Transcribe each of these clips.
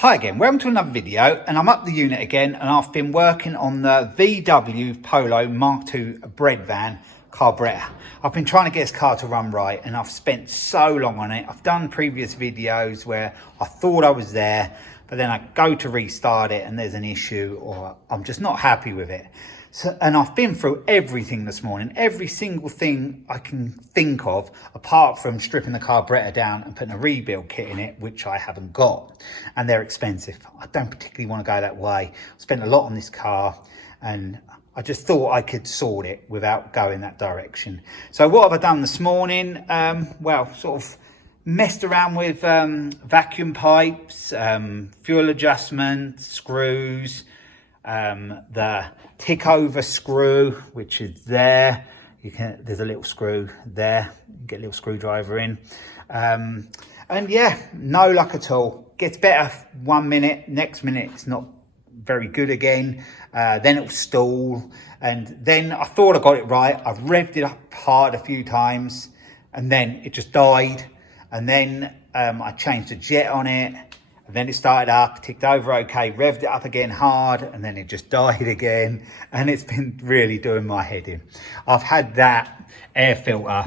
Hi again, welcome to another video, and I'm up the unit again, and I've been working on the VW Polo Mk2 bread van carburettor. I've been trying to get this car to run right, and I've spent so long on it. I've done previous videos where I thought I was there, but then I go to restart it and there's an issue, or I'm just not happy with it. So, and I've been through everything this morning, every single thing I can think of, apart from stripping the carburettor down and putting a rebuild kit in it, which I haven't got, and they're expensive. I don't particularly want to go that way. I spent a lot on this car, and I just thought I could sort it without going that direction. So what have I done this morning? Well, sort of messed around with vacuum pipes, fuel adjustment, screws, the tick over screw, which is there. There's a little screw there. You can get a little screwdriver in. And yeah, no luck at all. Gets better 1 minute, next minute it's not very good again. Then it'll stall, and then I thought I got it right. I revved it up hard a few times, and then it just died. And then I changed the jet on it, and then it started up, ticked over okay, revved it up again hard, and then it just died again. And it's been really doing my head in. I've had that air filter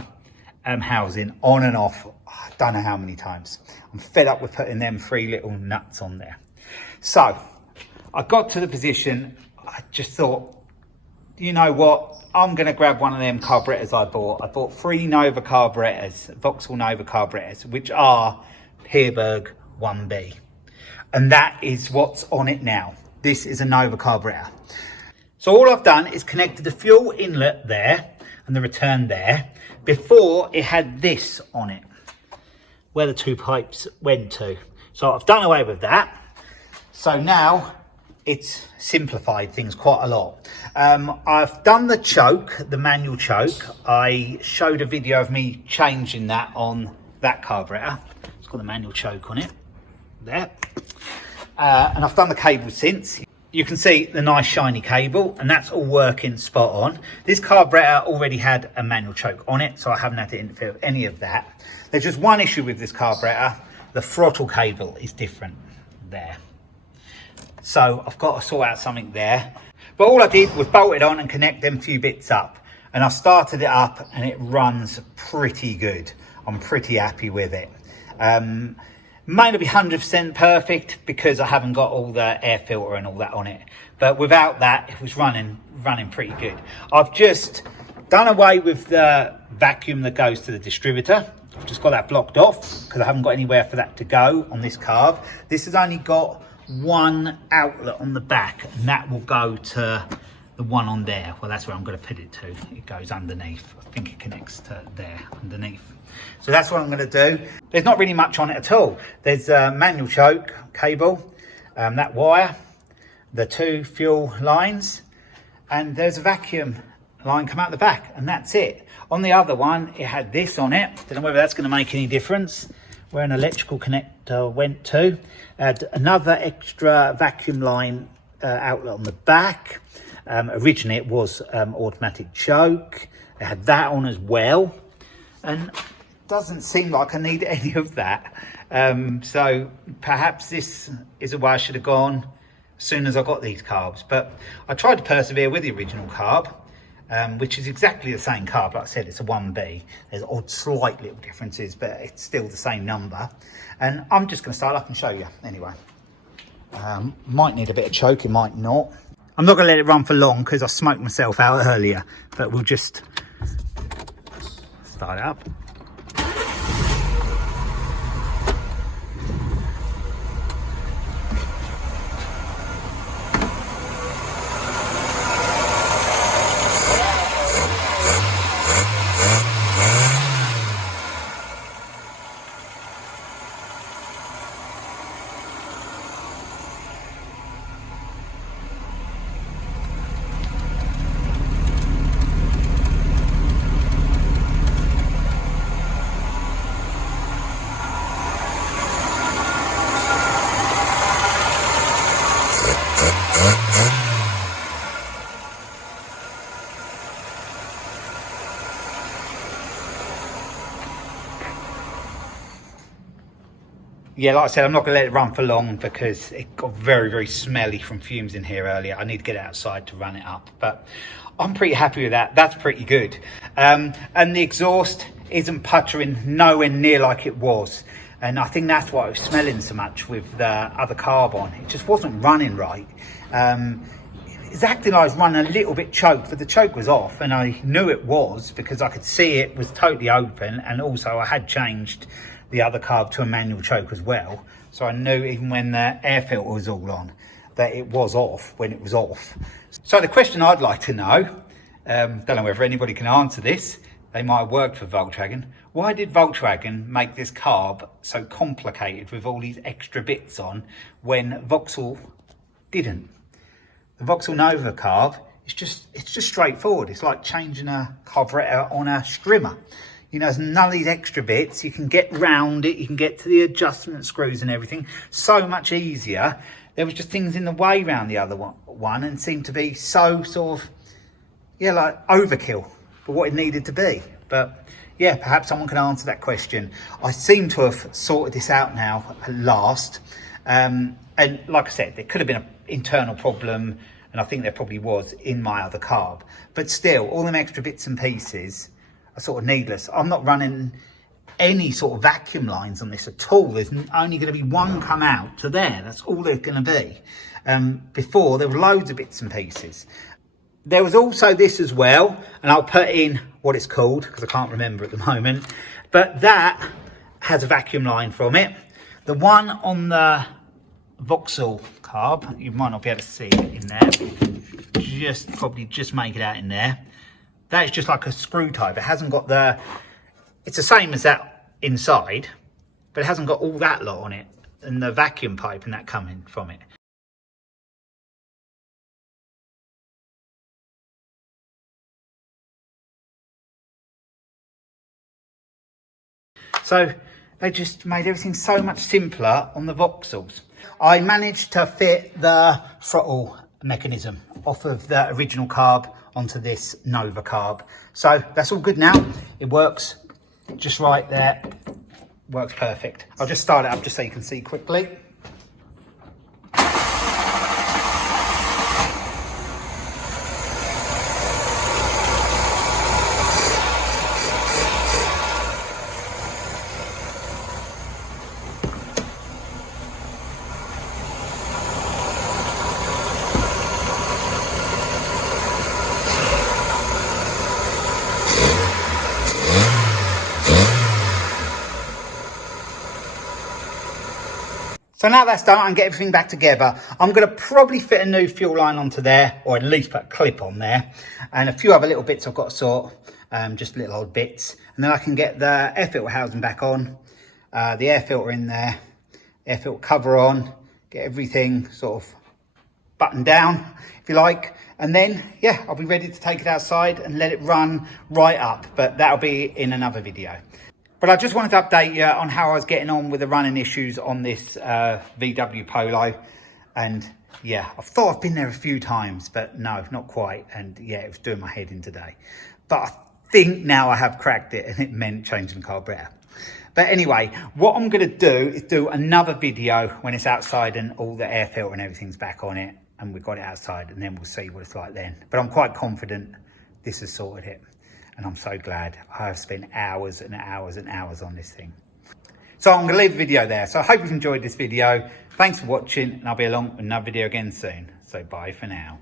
housing on and off, I don't know how many times. I'm fed up with putting them three little nuts on there. So I got to the position, I just thought, you know what, I'm going to grab one of them carburettors I bought. I bought 3 Nova carburettors, Vauxhall Nova carburettors, which are Pierburg 1B. And that is what's on it now. This is a Nova carburettor. So all I've done is connected the fuel inlet there and the return there. Before, it had this on it, where the 2 pipes went to. So I've done away with that. So now it's simplified things quite a lot. I've done the choke, the manual choke. I showed a video of me changing that on that carburettor. It's got the manual choke on it there. And I've done the cable since. You can see the nice shiny cable, and that's all working spot on. This carburettor already had a manual choke on it, so I haven't had to interfere with any of that. There's just one issue with this carburettor. The throttle cable is different there. So I've got to sort out something there. But all I did was bolt it on and connect them 2 bits up. And I started it up and it runs pretty good. I'm pretty happy with it. May not be 100% perfect because I haven't got all the air filter and all that on it. But without that, it was running pretty good. I've just done away with the vacuum that goes to the distributor. I've just got that blocked off because I haven't got anywhere for that to go on this carb. This has only got one outlet on the back, and that will go to the one on there. Well, that's where I'm going to put it to. It goes underneath. I think it connects to there underneath. So that's what I'm going to do. There's not really much on it at all. There's a manual choke cable, that wire, the 2 fuel lines, and there's a vacuum line come out the back, and that's it. On the other one, it had this on it. Don't know whether that's going to make any difference where an electrical connector went to. Another extra vacuum line outlet on the back. Originally it was automatic choke. It had that on as well, and it doesn't seem like I need any of that. So perhaps this is a way I should have gone as soon as I got these carbs. But I tried to persevere with the original carb, which is exactly the same carb. Like I said, it's a 1B. There's odd slight little differences, but it's still the same number. And I'm just going to start up and show you anyway. Might need a bit of choke, it might not. I'm not going to let it run for long because I smoked myself out earlier, but we'll just start it up. yeah, like I said, I'm not going to let it run for long because it got very, very smelly from fumes in here earlier. I need to get it outside to run it up, but I'm pretty happy with that. That's pretty good. And the exhaust isn't puttering nowhere near like it was. And I think that's why it was smelling so much with the other carb on. It just wasn't running right. It's acting like it's running a little bit choked, but the choke was off, and I knew it was because I could see it was totally open, and also I had changed the other carb to a manual choke as well. So I knew even when the air filter was all on that it was off when it was off. So the question I'd like to know, don't know whether anybody can answer this, they might have worked for Volkswagen. Why did Volkswagen make this carb so complicated with all these extra bits on when Vauxhall didn't? The Vauxhall Nova carb, it's just straightforward. It's like changing a carburettor on a strimmer. You know, there's none of these extra bits. You can get round it, you can get to the adjustment screws and everything so much easier. There was just things in the way around the other one and seemed to be so sort of, yeah, like overkill for what it needed to be. But yeah, perhaps someone can answer that question. I seem to have sorted this out now at last. And like I said, there could have been an internal problem, and I think there probably was in my other carb. But still, all them extra bits and pieces are sort of needless. I'm not running any sort of vacuum lines on this at all. There's only going to be one come out to there. That's all there's going to be. Before, there were loads of bits and pieces. There was also this as well, and I'll put in what it's called because I can't remember at the moment, but that has a vacuum line from it. The one on the Vauxhall carb, you might not be able to see it in there, probably just make it out in there. That is just like a screw type. It hasn't got it's the same as that inside, but it hasn't got all that lot on it, and the vacuum pipe and that coming from it. So they just made everything so much simpler on the Vauxhalls. I managed to fit the throttle mechanism off of the original carb onto this Nova carb. So that's all good now. It works just right there. Works perfect. I'll just start it up just so you can see quickly. So now that's done, I can get everything back together. I'm going to probably fit a new fuel line onto there, or at least put a clip on there. And a few other little bits I've got to sort, just little old bits. And then I can get the air filter housing back on, the air filter in there, air filter cover on, get everything sort of buttoned down, if you like. And then, yeah, I'll be ready to take it outside and let it run right up. But that'll be in another video. But I just wanted to update you on how I was getting on with the running issues on this VW Polo. And yeah, I thought I've been there a few times, but no, not quite. And yeah, it was doing my head in today. But I think now I have cracked it, and it meant changing the carburetor. But anyway, what I'm going to do is do another video when it's outside and all the air filter and everything's back on it, and we've got it outside, and then we'll see what it's like then. But I'm quite confident this has sorted it. And I'm so glad. I have spent hours and hours and hours on this thing. So I'm going to leave the video there. So I hope you've enjoyed this video. Thanks for watching, and I'll be along with another video again soon. So bye for now.